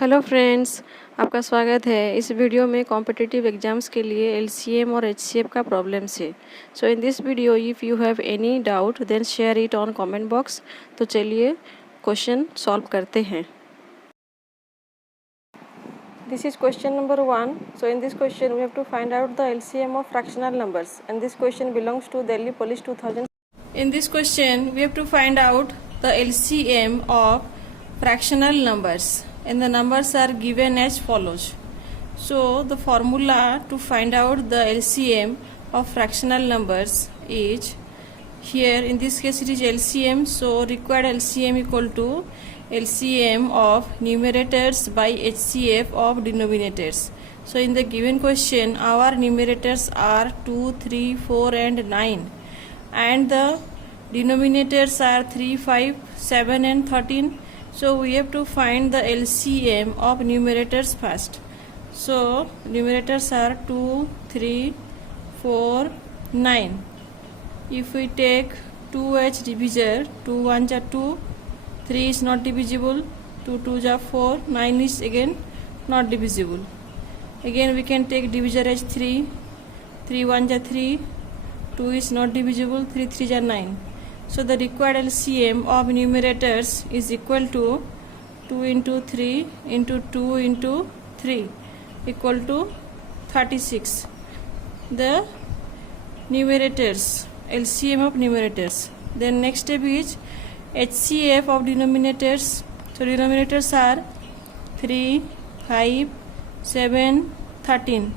Hello friends, आपका स्वागत है। इस वीडियो में कॉम्पिटिटिव एग्जाम्स के लिए एलसीएम और एचसीएफ का प्रॉब्लम्स है। So in this video if you have any doubt then share it on comment box. तो चलिए क्वेश्चन सॉल्व करते हैं। This is question number 1. So in this question we have to find out the LCM of fractional numbers and this question belongs to Delhi police 2000. In this question we have to find out the LCM of fractional numbers and the numbers are given as follows. So the formula to find out the LCM of fractional numbers is, here in this case it is LCM, so required LCM equal to LCM of numerators by HCF of denominators. So in the given question our numerators are 2, 3, 4 and 9 and the denominators are 3, 5, 7 and 13. So we have to find the LCM of numerators first. So numerators are 2, 3, 4, 9. If we take 2h divisor, 2 1s are 2, 3 is not divisible, 2 2s are 4, 9 is again not divisible. Again we can take divisor as 3, 3 1s are 3, 2 is not divisible, 3 3s are 9. So the required LCM of numerators is equal to 2 into 3 into 2 into 3 equal to 36. The numerators, LCM of numerators. Then next step is HCF of denominators. So denominators are 3, 5, 7, 13.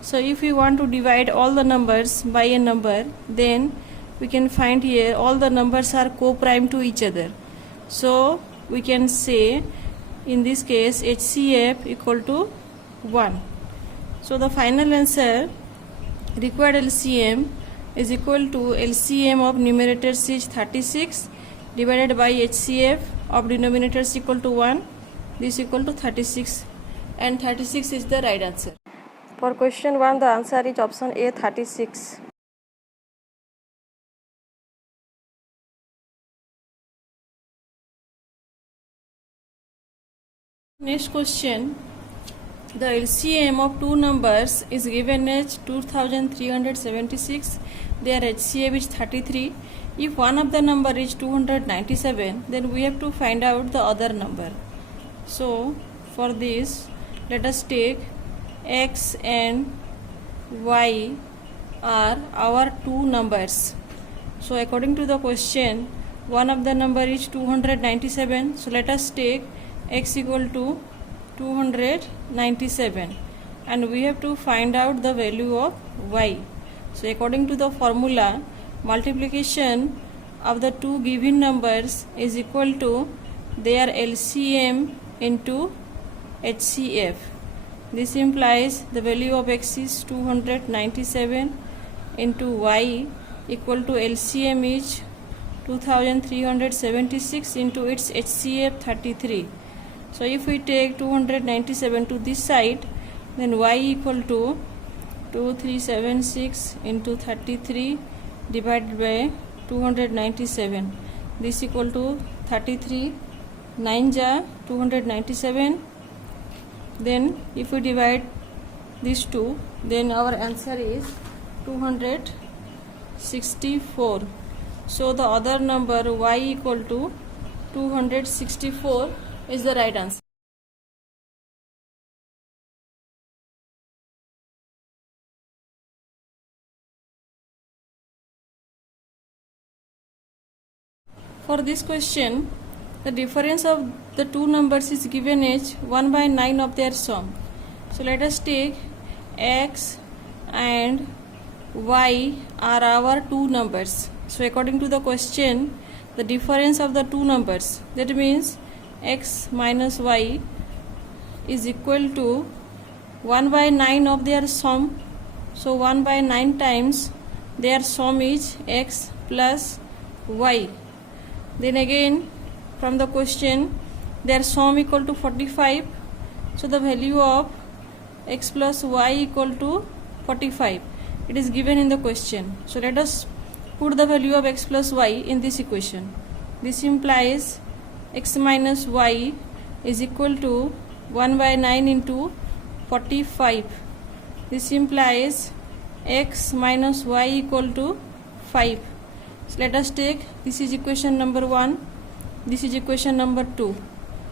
So if we want to divide all the numbers by a number, then we can find here all the numbers are co-prime to each other. So we can say in this case HCF equal to 1. So the final answer, required LCM is equal to LCM of numerators is 36 divided by HCF of denominators equal to 1. This equal to 36 and 36 is the right answer. For question 1 the answer is option A, 36. Next question, the LCM of two numbers is given as 2376, their HCF is 33. If one of the number is 297, then we have to find out the other number. So for this let us take X and Y are our two numbers. So according to the question one of the number is 297, so let us take X equal to 297 and we have to find out the value of Y. So according to the formula, multiplication of the two given numbers is equal to their LCM into HCF. This implies the value of X is 297 into Y equal to LCM is 2376 into its HCF 33. So if we take 297 to this side, then Y equal to 2376 into 33 divided by 297. This equal to 33. 9 ja 297. Then if we divide these two, then our answer is 264. So the other number Y equal to 264 is the right answer. For this question, the difference of the two numbers is given as 1 by 9 of their sum. So let us take X and Y are our two numbers. So according to the question, the difference of the two numbers, that means X minus Y is equal to 1 by 9 of their sum. So 1 by 9 times their sum is X plus Y. Then again from the question their sum equal to 45. So the value of X plus Y equal to 45. It is given in the question. So let us put the value of X plus Y in this equation. This implies x minus y is equal to 1 by 9 into 45. This implies x minus y equal to 5. So let us take, this is equation number 1, this is equation number 2.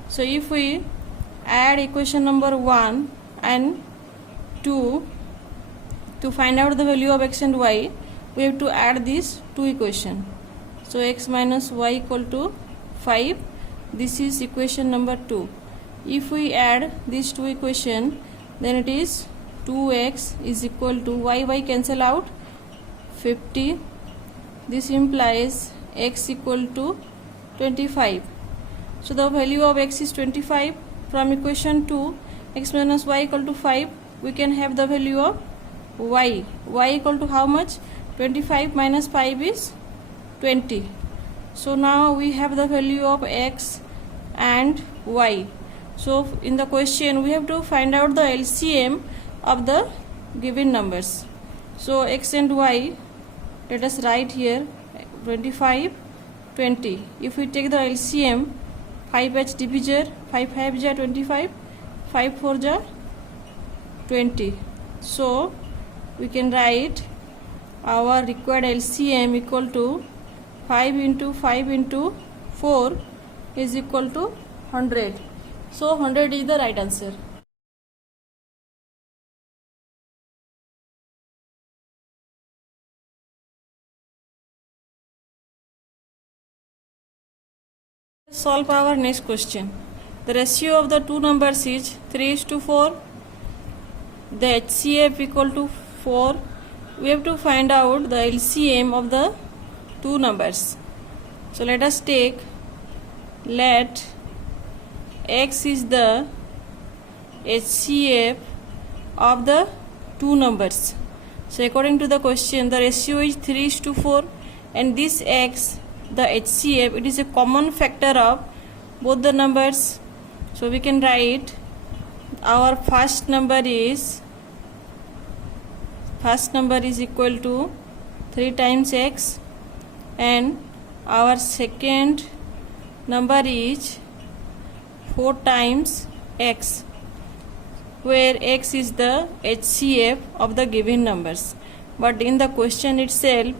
So if we add equation number 1 and 2 to find out the value of x and y, we have to add these two equations. So x minus y equal to 5. This is equation number 2. If we add these two equations, then it is 2x is equal to y cancel out 50. This implies x equal to 25. So the value of x is 25. From equation 2, x minus y equal to 5, we can have the value of y. Y equal to how much? 25 minus 5 is 20. So now we have the value of x and y. So in the question we have to find out the LCM of the given numbers. So x and y, let us write here 25, 20. If we take the LCM, 5 as divisor, 5 5 ja 25, 5 4 ja 20. So we can write our required LCM equal to 5 into 5 into 4 is equal to 100. So 100 is the right answer. Solve our next question. The ratio of the two numbers is 3:4. The HCF equal to 4. We have to find out the LCM of the two numbers. So let us take, let x is the HCF of the two numbers. So according to the question, the ratio is 3:4 and this x, the HCF, it is a common factor of both the numbers. So we can write our first number is equal to 3 times x and our second number is 4 times x, where x is the HCF of the given numbers. But in the question itself,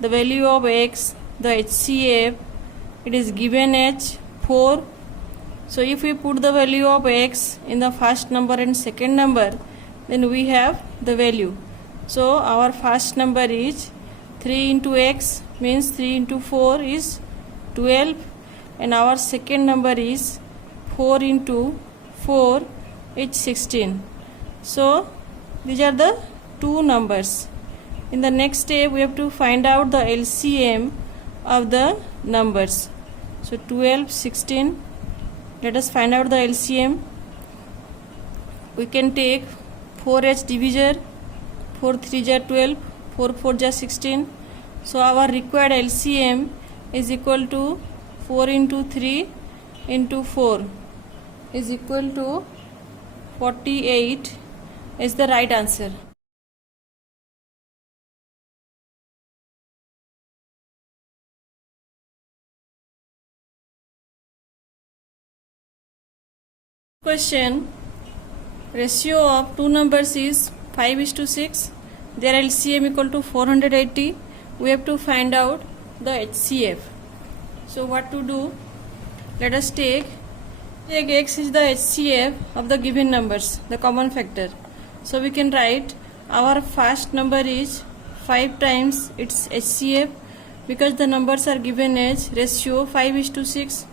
the value of x, the HCF, it is given as 4. So if we put the value of x in the first number and second number, then we have the value. So our first number is 3 into x means 3 into 4 is 12, and our second number is 4 into 4 is 16. So these are the two numbers. In the next step, we have to find out the LCM of the numbers. So 12, 16. Let us find out the LCM. We can take 4 as divisor, 4 3 ja 12, 4 4 ja 16. So our required LCM is equal to 4 into 3 into 4 is equal to 48 is the right answer. Question, ratio of two numbers is 5:6. Their LCM equal to 480. We have to find out the HCF. So what to do? Let us take x is the HCF of the given numbers, the common factor. So we can write our first number is 5 times its HCF, because the numbers are given as ratio 5:6.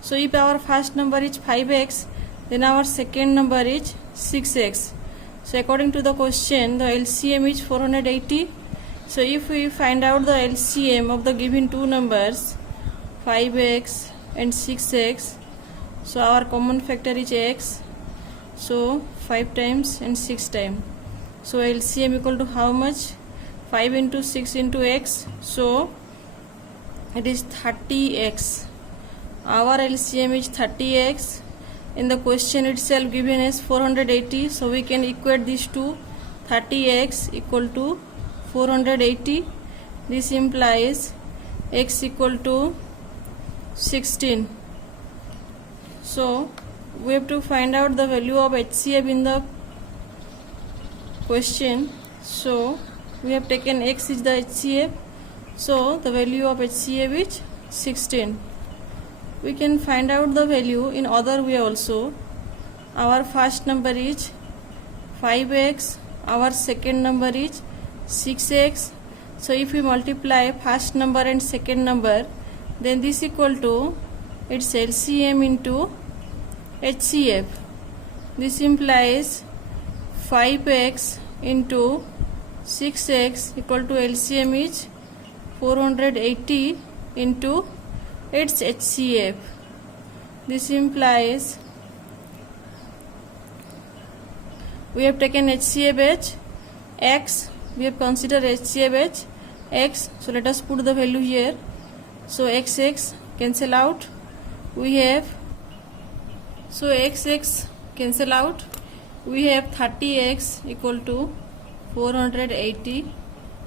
So if our first number is 5x, then our second number is 6x. So according to the question, the LCM is 480. So if we find out the LCM of the given two numbers 5x and 6x, so our common factor is x. So 5 times and 6 times. So LCM equal to how much? 5 into 6 into x. So it is 30x. Our LCM is 30x. In the question itself given as 480, so we can equate these two. 30x equal to 480. This implies x equal to 16. So we have to find out the value of HCF in the question. So we have taken x is the HCF, so the value of HCF is 16. We can find out the value in other way also. Our first number is 5x, our second number is 6x. So if we multiply first number and second number, then this equal to its LCM into HCF. This implies 5x into 6x equal to LCM is 480 into its HCF. This implies we have taken HCF as x, we have considered HCF as x, so let us put the value here. So x cancel out, we have, so x cancel out, we have 30x equal to 480.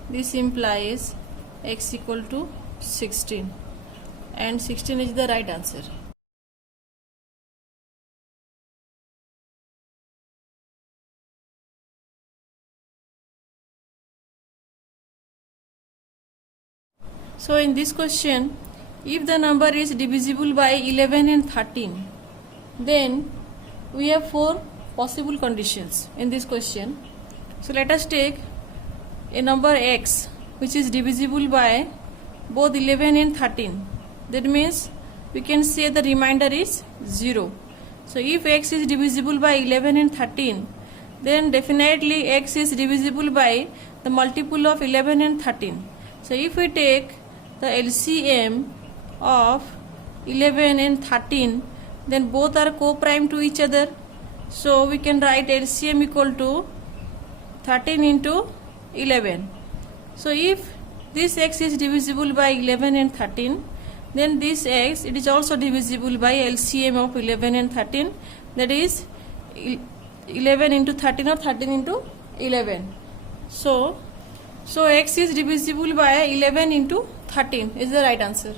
This implies x equal to 16, and 16 is the right answer. So in this question, if the number is divisible by 11 and 13, then we have 4 possible conditions in this question. So let us take a number x which is divisible by both 11 and 13. That means we can say the remainder is 0. So if x is divisible by 11 and 13, then definitely x is divisible by the multiple of 11 and 13. So if we take the LCM of 11 and 13, then both are co-prime to each other. So we can write LCM equal to 13 into 11. So if this x is divisible by 11 and 13, then this x, it is also divisible by LCM of 11 and 13, that is 11 into 13 or 13 into 11. So x is divisible by 11 into 13 is the right answer.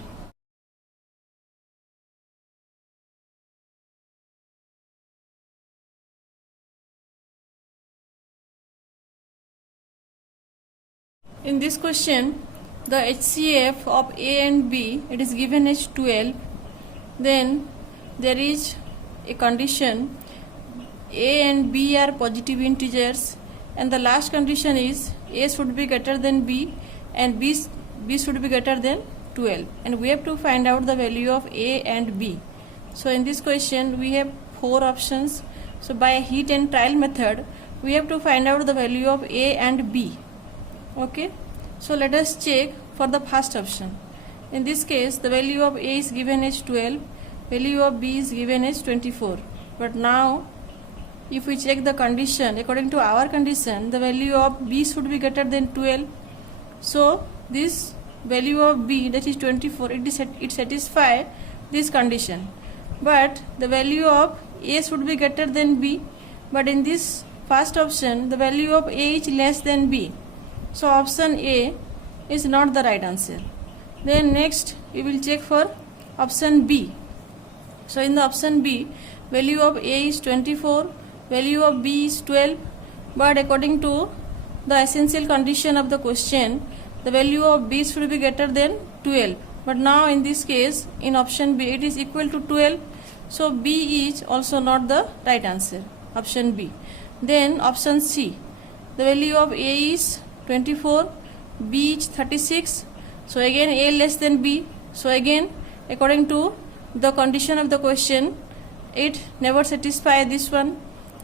In this question, the HCF of A and B, it is given as 12. Then there is a condition, A and B are positive integers, and the last condition is A should be greater than B and B should be greater than 12, and we have to find out the value of A and B. So in this question we have 4 options. So by heat and trial method we have to find out the value of A and B. Okay, so let us check for the first option. In this case the value of A is given as 12, value of B is given as 24. But now if we check the condition, according to our condition the value of B should be greater than 12. So this value of B, that is 24, it satisfies this condition. But the value of A should be greater than B, but in this first option the value of A is less than B. So option A is not the right answer. Then next we will check for option B. So in the option B, value of A is 24, value of B is 12, but according to the essential condition of the question, the value of B should be greater than 12. But now in this case, in option B, it is equal to 12. So B is also not the right answer, option B. Then option C, the value of A is 24, B is 36. So again A less than B. So again, according to the condition of the question, it never satisfies this one.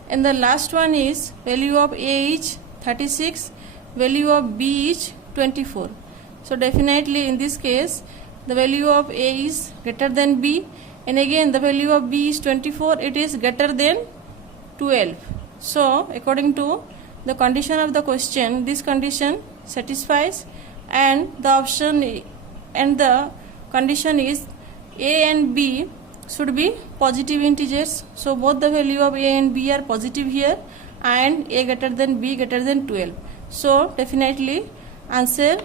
And the last one is value of A is 36, value of B is 24. So definitely in this case the value of A is greater than B, and again the value of B is 24, it is greater than 12. So according to the condition of the question, this condition satisfies, and the option and the condition is A and B should be positive integers. So both the value of A and B are positive here, and A greater than B greater than 12. So definitely answer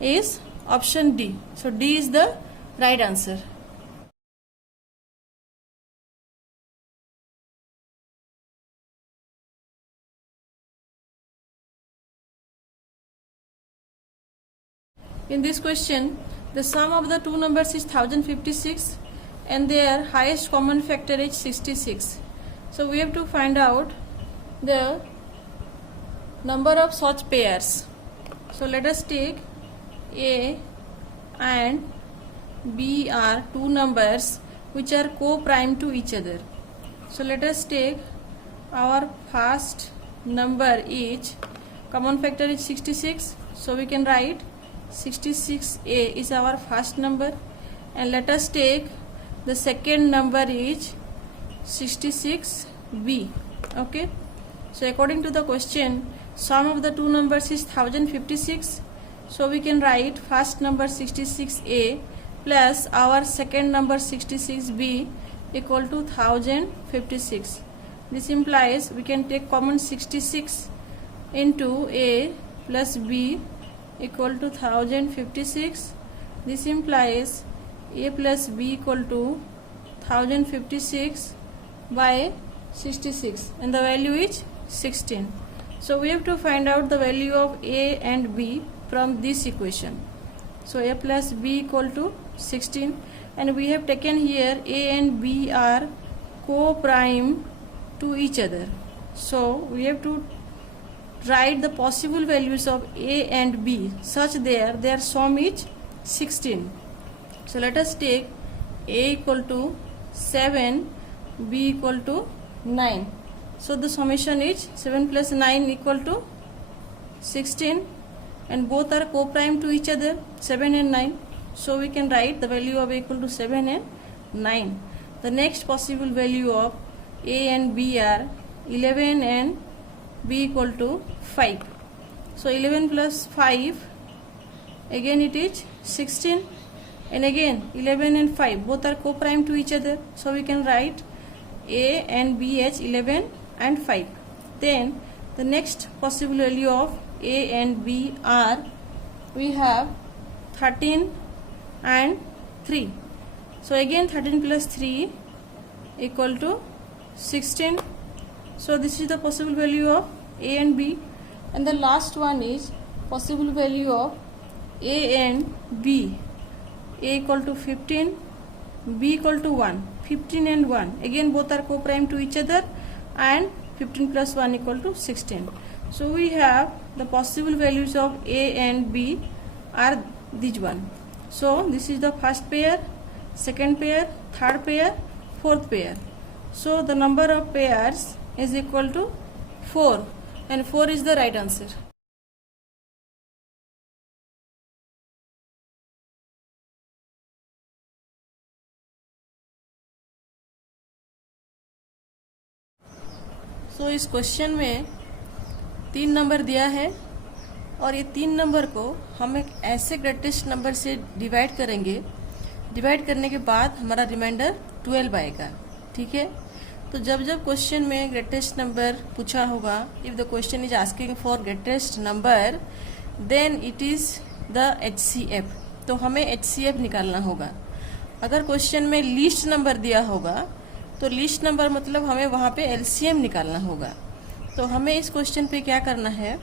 is option D. So D is the right answer. In this question, the sum of the two numbers is 1056 and their highest common factor is 66. So we have to find out the number of such pairs. So let us take A and B are two numbers which are co-prime to each other. So let us take our first number is common factor is 66. So we can write 66A is our first number, and let us take the second number is 66B. Okay, so according to the question, sum of the two numbers is 1056. So we can write first number 66A plus our second number 66B equal to 1056. This implies we can take common 66 into A plus B equal to 1056. This implies A plus B equal to 1056 by 66, and the value is 16. So we have to find out the value of A and B from this equation. So A plus B equal to 16, and we have taken here A and B are co-prime to each other. So we have to write the possible values of A and B such their sum is 16. So let us take A equal to 7, B equal to 9. So the summation is 7 plus 9 equal to 16, and both are co-prime to each other, 7 and 9. So we can write the value of A equal to 7 and 9. The next possible value of A and B are 11 and B equal to 5. So 11 plus 5, again it is 16, and again 11 and 5 both are co-prime to each other. So we can write A and B as 11 and 5. Then the next possible value of A and B are, we have 13 and 3. So again 13 plus 3 equal to 16. So this is the possible value of A and B, and the last one is possible value of A and B. A equal to 15, B equal to 1. 15 and 1 again both are co-prime to each other, and 15 plus 1 equal to 16. So we have the possible values of A and B are these one. So this is the first pair, second pair, third pair, fourth pair. So the number of pairs is equal to 4, and 4 is the right answer. So इस question में 3 number दिया है, और ये 3 number को हम एक ऐसे ग्रेटेस्ट नंबर से डिवाइड करेंगे. डिवाइड करने के बाद हमारा रिमाइंडर 12 आएगा. ठीक है, तो जब जब क्वेश्चन में ग्रेटेस्ट नंबर पूछा होगा, if the question is asking for greatest number, then it is the HCF. तो हमें HCF निकालना होगा. अगर क्वेश्चन में लीस्ट नंबर दिया होगा, तो लीस्ट नंबर मतलब हमें वहाँ पे LCM निकालना होगा. तो हमें इस क्वेश्चन पे क्या करना है,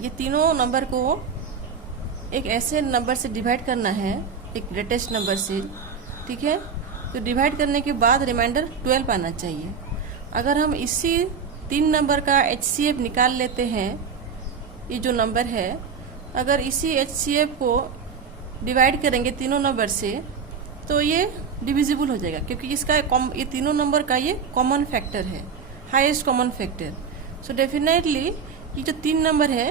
ये तीनों नंबर को एक ऐसे नंबर से डिवाइड करना है, एक ग्रेटेस्ट नंबर से. ठीक है, तो डिवाइड करने के बाद रिमाइंडर 12 आना चाहिए. अगर हम इसी 3 नंबर का HCF निकाल लेते हैं, ये जो नंबर है, अगर इसी HCF को डिवाइड करेंगे तीनों नंबर से, तो ये डिविजिबल हो जाएगा, क्योंकि इसका ये तीनों नंबर का ये कॉमन फैक्टर है, highest common factor. So definitely ये जो 3 नंबर है,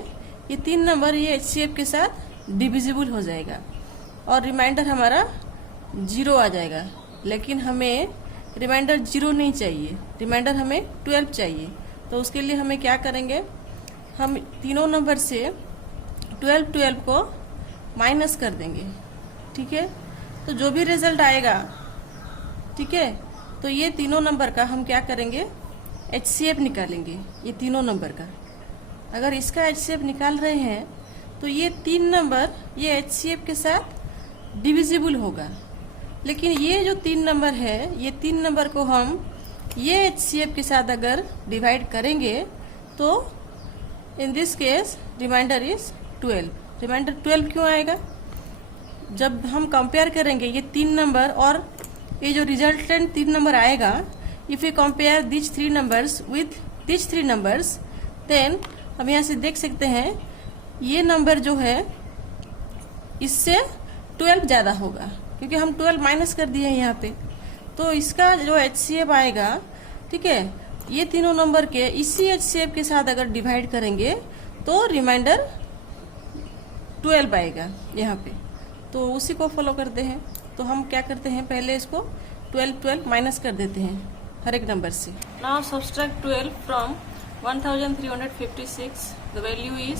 ये 3 नंबर ये HCF के साथ डिविजिबल हो जाएगा, और रिमाइंडर हमारा 0 आ जाएगा. लेकिन हमें रिमाइंडर 0 नहीं चाहिए, रिमाइंडर हमें 12 चाहिए. तो उसके लिए हमें क्या करेंगे, हम तीनों नंबर से 12 को माइनस कर देंगे. ठीक है, तो जो भी रिजल्ट आएगा, ठीक है, तो ये तीनों नंबर का हम क्या करेंगे, HCF निकालेंगे. ये तीनों नंबर का अगर इसका HCF निकाल रहे हैं, तो ये 3 नंबर ये HCF के साथ डिविजिबल होगा. लेकिन ये जो 3 नंबर है, ये 3 नंबर को हम ये HCF के साथ अगर डिवाइड करेंगे, तो in this case reminder is 12. Reminder 12 क्यों आएगा, जब हम कंपेयर करेंगे ये 3 नंबर और ये जो रिजल्टेंट 3 नंबर आएगा, if you compare this 3 numbers with this 3 numbers, then हम यहाँ से देख सकते हैं ये नंबर जो है इससे 12 ज़्यादा होगा, क्योंकि हम 12 माइनस कर दिए हैं यहाँ पे। तो इसका जो HCF आएगा, ठीक है, ये तीनों नंबर के इसी HCF के साथ अगर डिवाइड करेंगे तो रिमाइंडर 12 आएगा यहाँ पे। तो उसी को फॉलो करते हैं। तो हम क्या करते हैं, पहले इसको 12 माइनस कर देते हैं हर एक नंबर से। Now subtract 12 from 1356। The value is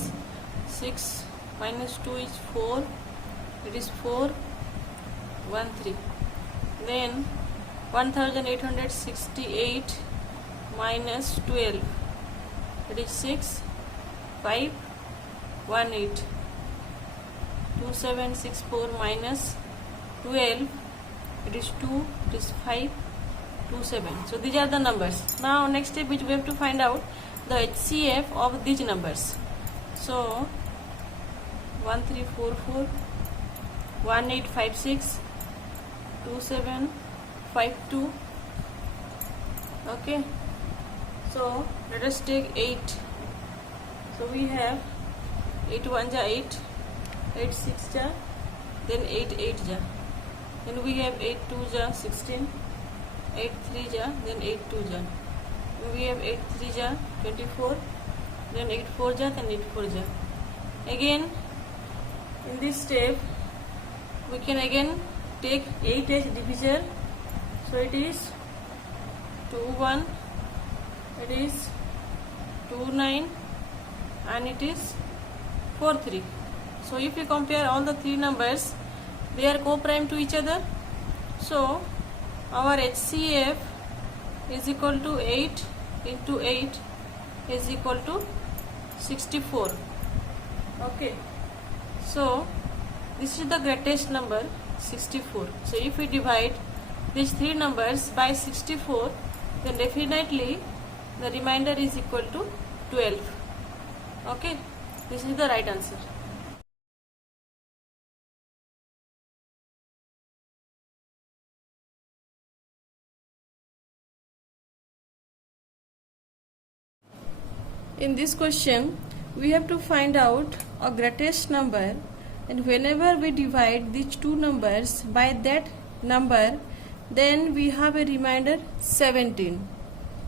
6 minus 2 is 4. It is 413. Then 1868 minus 12. It is 6 518. 2764 minus 12. It is 2. It is 527. So these are the numbers. Now next step which we have to find out the HCF of these numbers. So 1344, 1856, 2752. Okay, so let us take 8. So we have 8 1 ja 8, 8 6 ja, then 8 8 ja, then we have 8 2 ja 16, 8 3 ja, then 8 2 ja, then we have 8 3 ja 24, then 8 4 ja, then 8 4 ja. Again in this step we can again take 8 as divisor. So it is 2 1, it is 2 9, and it is 4 3. So if you compare all the three numbers, they are co-prime to each other. So our HCF is equal to 8 into 8 is equal to 64. Okay, so this is the greatest number, 64. So if we divide these three numbers by 64, then definitely the remainder is equal to 12. Okay, this is the right answer. In this question, we have to find out a greatest number, and whenever we divide these two numbers by that number, then we have a remainder 17.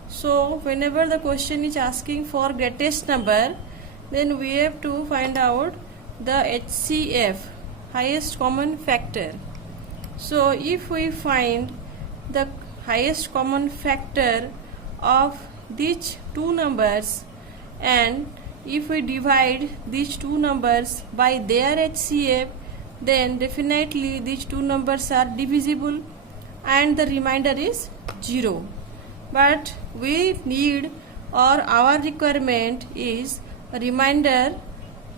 So whenever the question is asking for greatest number, then we have to find out the HCF, highest common factor. So if we find the highest common factor of these two numbers, and if we divide these two numbers by their HCF, then definitely these two numbers are divisible and the remainder is 0. But we need, or our requirement is, a remainder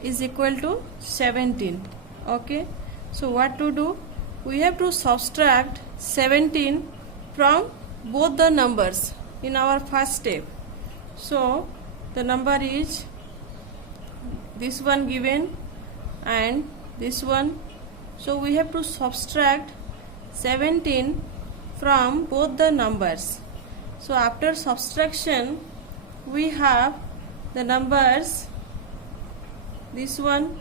is equal to 17. Okay, so what to do? We have to subtract 17 from both the numbers in our first step. So the number is this one given and this one. So we have to subtract 17 from both the numbers. So after subtraction, we have the numbers this one,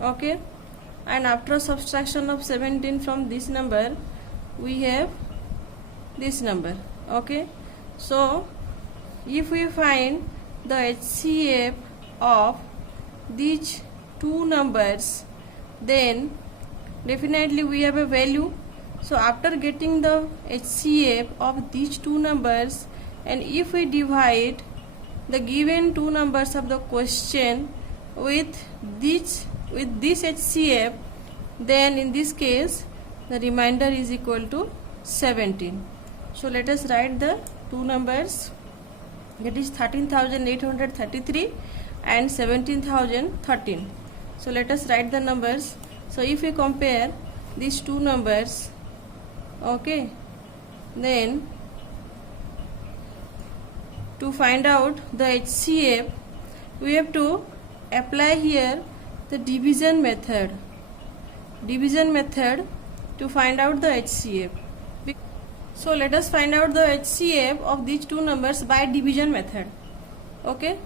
okay, and after subtraction of 17 from this number, we have this number, okay. So if we find the HCF of these two numbers, then definitely we have a value. So after getting the HCF of these two numbers, and if we divide the given two numbers of the question with this HCF, then in this case the remainder is equal to 17. So let us write the two numbers, that is 13,833 and 17,013. So let us write the numbers. So if we compare these two numbers, okay, then to find out the HCF, we have to apply here the division method. division method to find out the HCF. So let us find out the HCF of these two numbers by division method. Okay.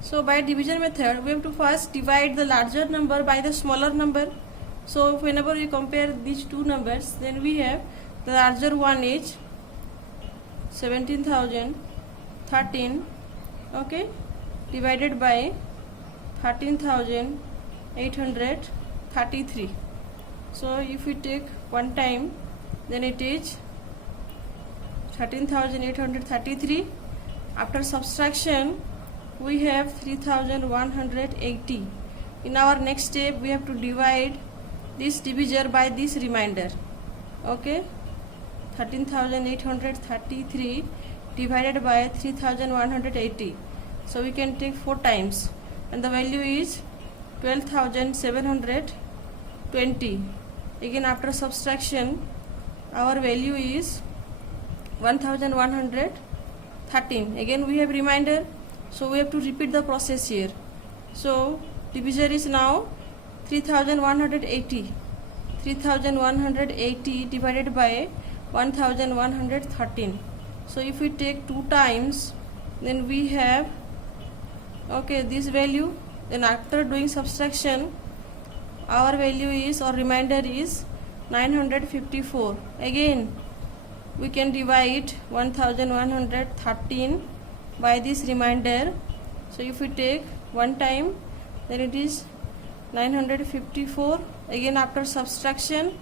So by division method, we have to first divide the larger number by the smaller number. So whenever we compare these two numbers, then we have the larger one is 17,013, okay, divided by 13,833. So if we take one time, then it is 13,833. After subtraction, we have 3,180. In our next step, we have to divide this divisor by this remainder. Okay, 13,833 divided by 3,180. So we can take 4 times, and the value is 12,720. Again, after subtraction, our value is 1,113. Again, we have remainder, so we have to repeat the process here. So divisor is now 3,180. 3,180 divided by 1,113. So if we take 2 times, then we have, okay, this value. Then after doing subtraction, our value is, or remainder is 954. Again, we can divide 1,113 by this remainder. So if we take one time, then it is 954. Again, after subtraction,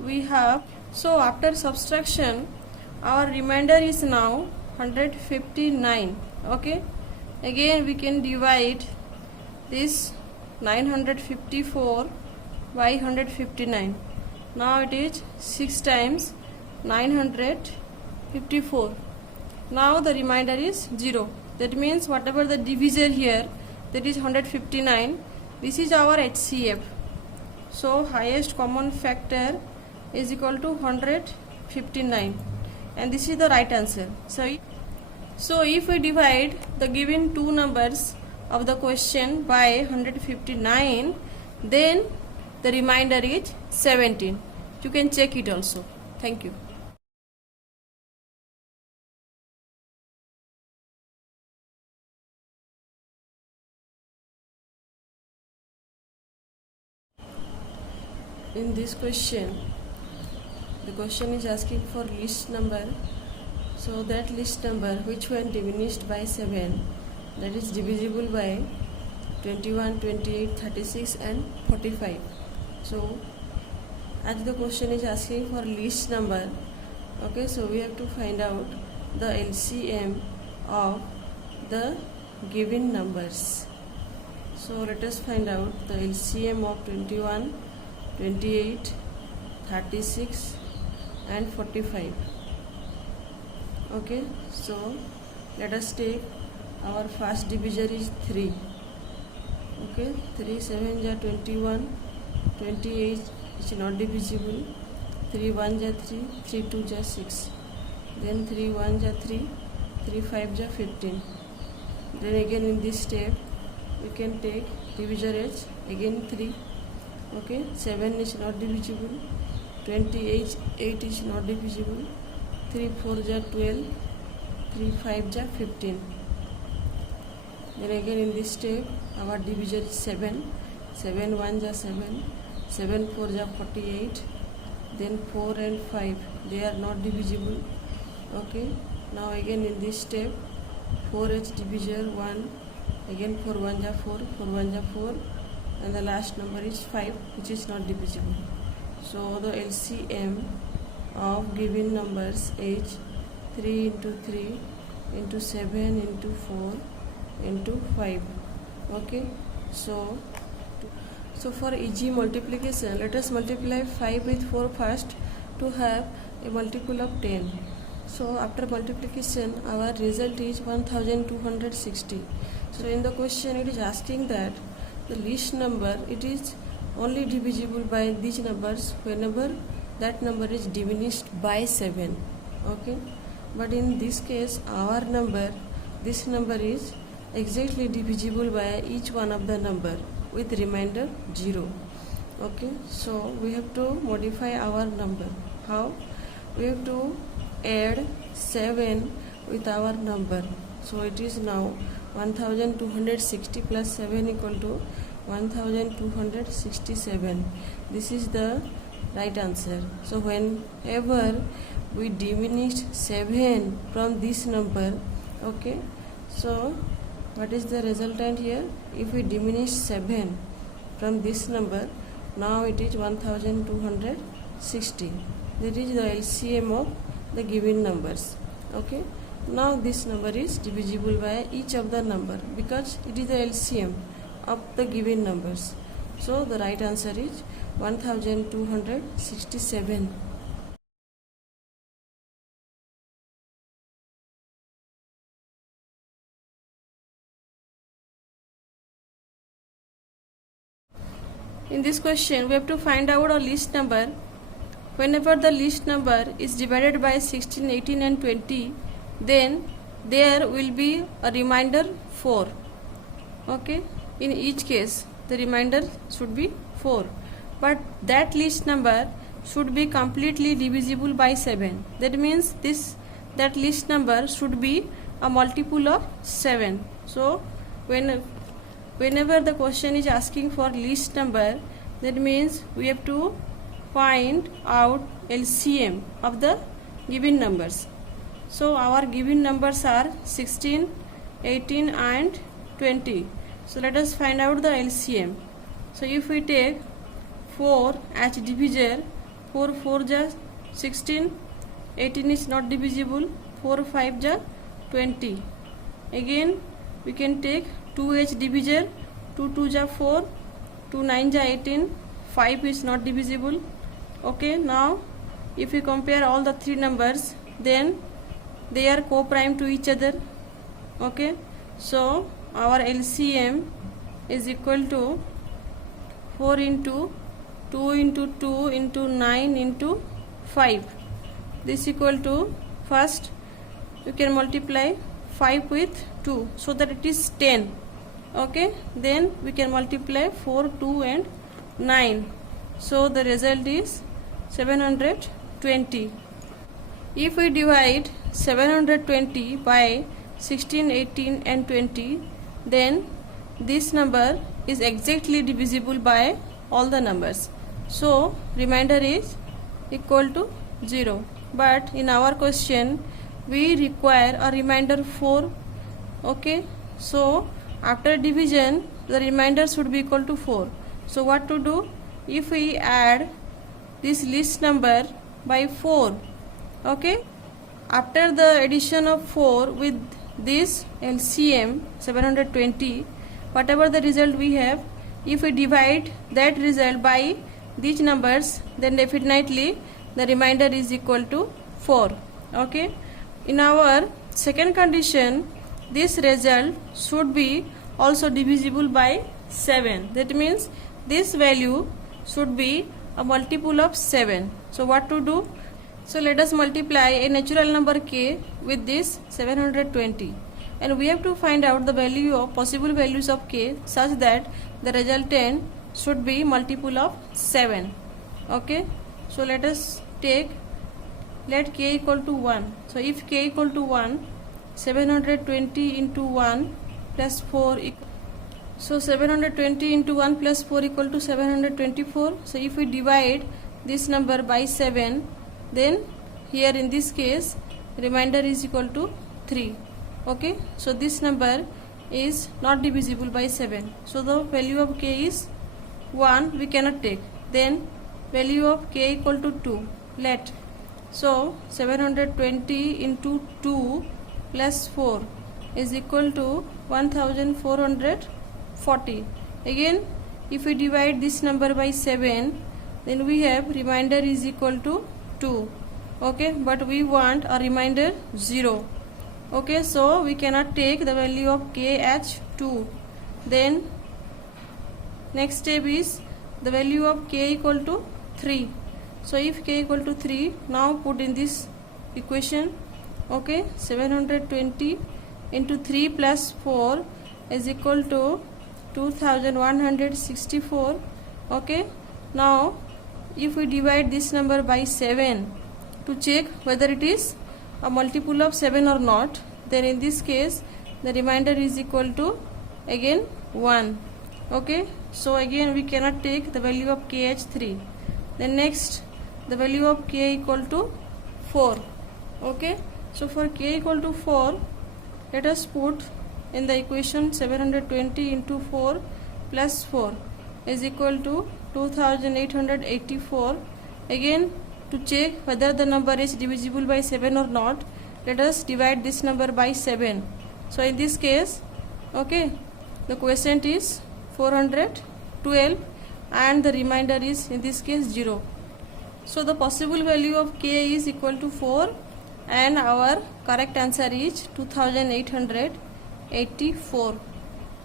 we have, so after subtraction, our remainder is now 159. Okay, again we can divide this 954 by 159. Now it is 6 times 954. Now the remainder is 0. That means whatever the divisor here, that is 159. This is our HCF. So highest common factor is equal to 159, and this is the right answer. So if we divide the given two numbers of the question by 159, then the remainder is 17. You can check it also. Thank you. In this question, the question is asking for list number. So that list number, which when diminished by 7, that is divisible by 21, 28, 36 and 45. So as the question is asking for list number, okay, so we have to find out the LCM of the given numbers. So let us find out the LCM of 21, 28, 36 and 45. Okay, so let us take our first divisor is 3. Okay, 3 7 are 21, 28 is not divisible, 3 1 are 3, 3 2 are 6, then 3 1 are 3, 3 5 are 15. Then again in this step we can take divisor as again 3. Okay, 7 is not divisible, 28 is not divisible, 3 4 are 12, 3 5 are 15. Then again in this step our divisor is 7, 7 1 are 7, 7 4 are 48, then 4 and 5 they are not divisible. Okay, now again in this step 4 is divisor 1, again 4 1 are 4, 4 1 are 4, and the last number is 5, which is not divisible. So the LCM of given numbers is 3 into 3 into 7 into 4 into 5. Okay, so for easy multiplication, let us multiply 5 with 4 first to have a multiple of 10. So after multiplication, our result is 1260. So in the question it is asking that the least number, it is only divisible by these numbers whenever that number is diminished by 7. Okay, but in this case our number, this number is exactly divisible by each one of the number with remainder 0. Okay, so we have to modify our number. How? We have to add 7 with our number. So it is now 1260 plus 7 equal to 1267. This is the right answer. So whenever we diminish 7 from this number, okay, so what is the resultant here? If we diminish 7 from this number, now it is 1260. That is the LCM of the given numbers. Okay, now this number is divisible by each of the number because it is the LCM of the given numbers. So the right answer is 1267. In this question, we have to find out a list number. Whenever the list number is divided by 16, 18 and 20, then there will be a remainder 4. Okay, in each case the remainder should be 4, but that list number should be completely divisible by 7. That means that list number should be a multiple of 7. So whenever the question is asking for list number, that means we have to find out LCM of the given numbers. So our given numbers are 16, 18 and 20. So let us find out the LCM. So if we take 4 as divisor, 4 4 ja 16, 18 is not divisible, 4 5 ja 20. Again we can take 2 as divisor, 2 2 ja 4, 2 9 ja 18, 5 is not divisible. Okay, now if we compare all the three numbers, then they are co-prime to each other. Okay, so our LCM is equal to 4 into 2 into 2 into 9 into 5. This equal to, first you can multiply 5 with 2 so that it is 10. Okay, then we can multiply 4, 2 and 9. So the result is 720. If we divide 720 by 16, 18 and 20, then this number is exactly divisible by all the numbers. So remainder is equal to 0. But in our question we require a remainder 4. Okay, so after division the remainder should be equal to 4. So what to do? If we add this list number by 4, okay, after the addition of 4 with this LCM 720, whatever the result we have, if we divide that result by these numbers, then definitely the remainder is equal to 4. Okay, in our second condition, this result should be also divisible by 7. That means this value should be a multiple of 7. So what to do? So let us multiply a natural number k with this 720, and we have to find out the value of possible values of k such that the resultant should be multiple of 7. Okay, so let us let k equal to 1. So if k equal to 1, 720 into 1 plus 4 so 720 into 1 plus 4 equal to 724. So if we divide this number by 7, then here in this case remainder is equal to 3. Okay, so this number is not divisible by 7. So the value of k is 1, we cannot take. Then value of k equal to 2. Let, so 720 into 2 plus 4 is equal to 1440. Again if we divide this number by 7, then we have remainder is equal to 2. Okay, but we want a remainder 0. Okay, so we cannot take the value of k as 2. Then next step is the value of k equal to 3. So if k equal to 3, now put in this equation. Okay, 720 into 3 plus 4 is equal to 2164. Okay, Now if we divide this number by 7 to check whether it is a multiple of 7 or not, then in this case the remainder is equal to again 1. Okay, so again we cannot take the value of k as 3. Then next the value of k equal to 4. Okay, so for k equal to 4, let us put in the equation 720 into 4 plus 4 is equal to 2884. Again, to check whether the number is divisible by 7 or not, let us divide this number by 7. So in this case, okay, the quotient is 412 and the remainder is in this case 0. So the possible value of k is equal to 4 and our correct answer is 2884.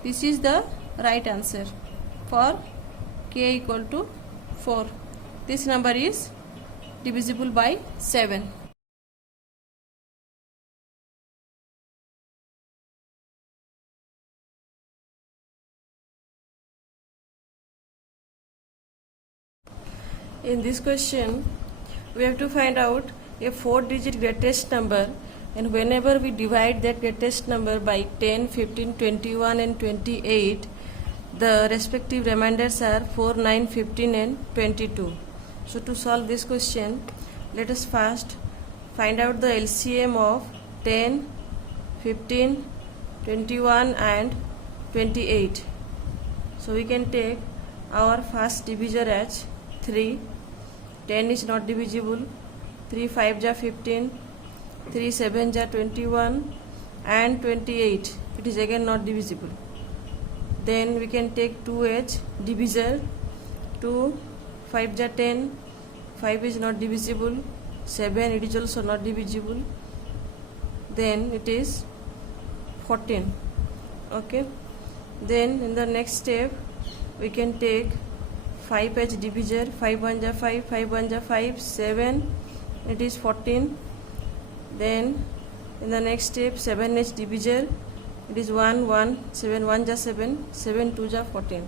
This is the right answer for k equal to 4. This number is divisible by 7. In this question, we have to find out a 4-digit greatest number, and whenever we divide that greatest number by 10, 15, 21 and 28, the respective remainders are 4, 9, 15 and 22. So to solve this question, let us first find out the LCM of 10, 15, 21 and 28. So we can take our first divisor as 3. 10 is not divisible. 3 5 ja 15, 3 7 ja 21 and 28. It is again not divisible. Then we can take 2 as divisor. 2 5 ja 10, 5 is not divisible. 7, it is also not divisible. Then it is 14. Okay. Then in the next step we can take 5 as divisor. 5 1 ja 5, 5 1 ja 5, 7, it is 14. Then in the next step 7 is divisor. It is 1 1, 7 1 ja 7, 7 2 ja 14.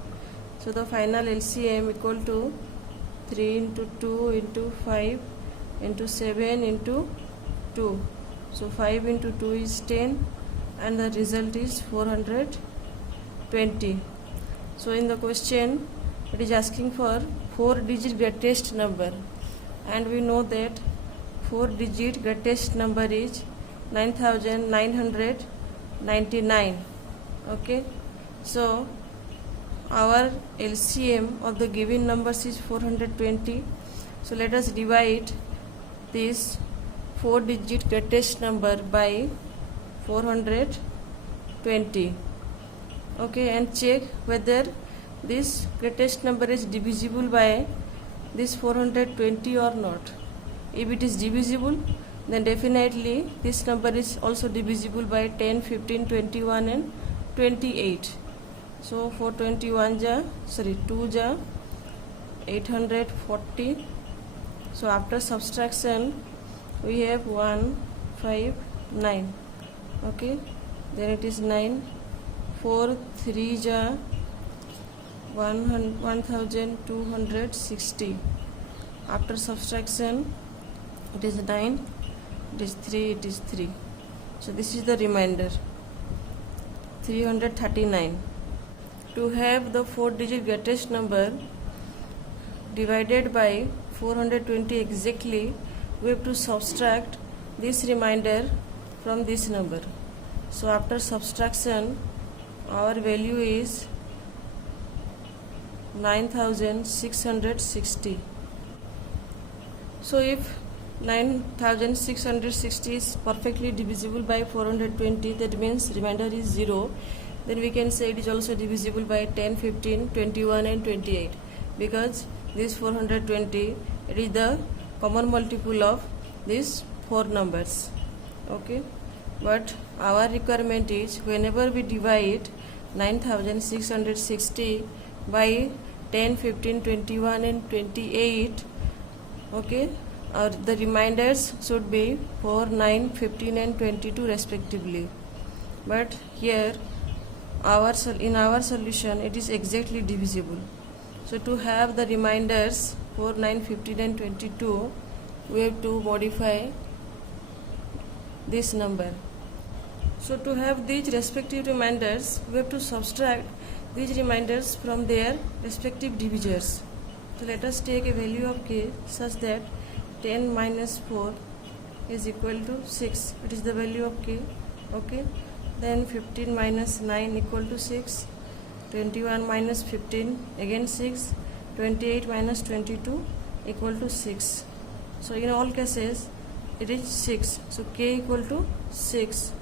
So the final LCM equal to 3 into 2 into 5 into 7 into 2. So 5 into 2 is 10 and the result is 420. So in the question it is asking for 4-digit greatest number, and we know that 4-digit greatest number is 9999. Okay, so our LCM of the given numbers is 420. So let us divide this 4-digit greatest number by 420. Okay, and check whether this greatest number is divisible by this 420 or not. If it is divisible, then definitely this number is also divisible by 10, 15, 21 and 28. So 421 ja, 2 ja 840. So after subtraction we have 1, 5, 9. Okay, then it is 9. 4 3 ja 1260. After subtraction it is 9, it is 3, it is 3. So this is the remainder 339. To have the 4-digit greatest number divided by 420 exactly, we have to subtract this remainder from this number. So after subtraction our value is 9660. So if 9660 is perfectly divisible by 420, that means remainder is 0, then we can say it is also divisible by 10, 15, 21 and 28, because this 420, it is the common multiple of these 4 numbers. Okay, but our requirement is whenever we divide 9660 by 10, 15, 21 and 28, okay, the remainders should be 4, 9, 15 and 22 respectively. But here in our solution it is exactly divisible. So to have the reminders 4, 9, 15 and 22, we have to modify this number. So to have these respective reminders, we have to subtract these reminders from their respective divisors. So let us take a value of k such that 10 minus 4 is equal to 6. It is the value of k. Okay. Then 15 minus 9 equal to 6. 21 minus 15 again 6. 28 minus 22 equal to 6. So in all cases it is 6. So k equal to 6.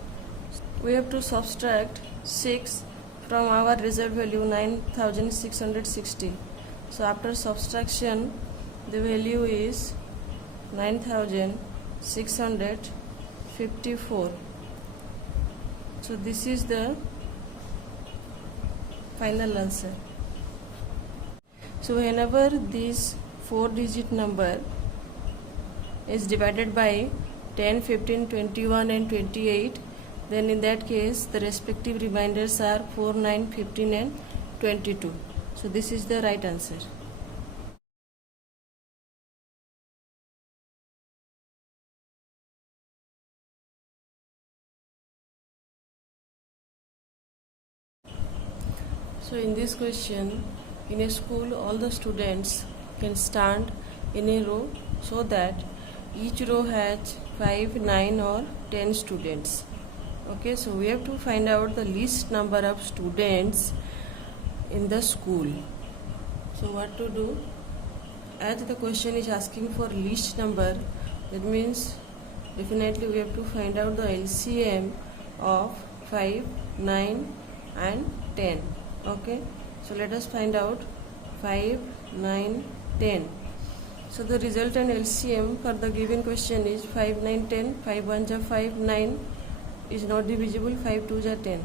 We have to subtract 6 from our result value 9660. So after subtraction the value is 9654. So this is the final answer. So whenever this 4-digit number is divided by 10, 15, 21 and 28, then in that case the respective reminders are 4, 9, 15 and 22. So this is the right answer. So in this question, in a school all the students can stand in a row so that each row has 5, 9 or 10 students. Okay, so we have to find out the least number of students in the school. So what to do? As the question is asking for least number, that means definitely we have to find out the LCM of 5, 9 and 10. Okay, so let us find out 5, 9, 10. So the resultant LCM for the given question is 5, 9, 10. 5 1s are 5, 9 is not divisible, 5 2s are 10.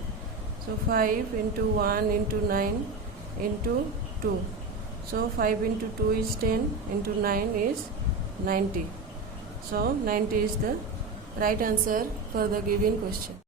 So 5 into 1 into 9 into 2. So 5 into 2 is 10, into 9 is 90. So 90 is the right answer for the given question.